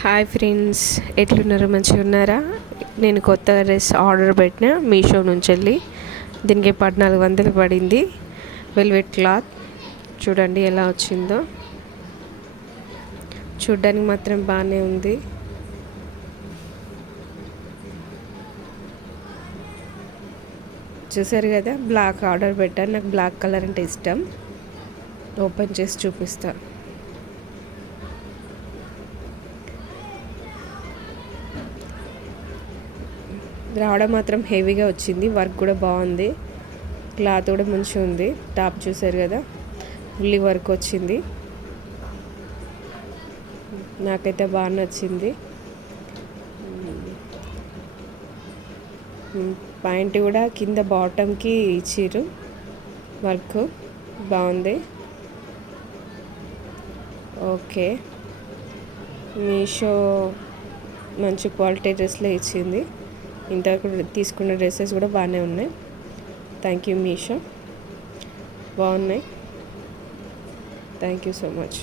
Hi friends, ఎట్లున్నారు? మంచిగా ఉన్నారా? నేను కొత్త డ్రెస్ ఆర్డర్ పెట్టిన మీషో నుంచి వెళ్ళి. దీనికి 1400 పడింది. వెల్వెట్ క్లాత్ చూడండి ఎలా వచ్చిందో. చూడ్డానికి మాత్రం బాగానే ఉంది. చూసారు కదా, బ్లాక్ ఆర్డర్ పెట్టాను. నాకు బ్లాక్ కలర్ అంటే ఇష్టం. ఓపెన్ చేసి చూపిస్తా. రావడం మాత్రం హెవీగా వచ్చింది. వర్క్ కూడా బాగుంది. క్లాత్ కూడా మంచిగా ఉంది. టాప్ చూసారు కదా, ఫుల్లీ వర్క్ వచ్చింది. నాకైతే బాగా నచ్చింది. ప్యాంట్ కూడా కింద బాటమ్కి ఇచ్చిర్రు. వర్క్ బాగుంది. ఓకే, మీషో మంచి క్వాలిటీ డ్రెస్లే ఇచ్చింది. ఇంతకు తీసుకున్న డ్రెస్సెస్ కూడా బాగానే ఉన్నాయి. థ్యాంక్ యూ మీషో, బాగున్నాయి. Thank you so much.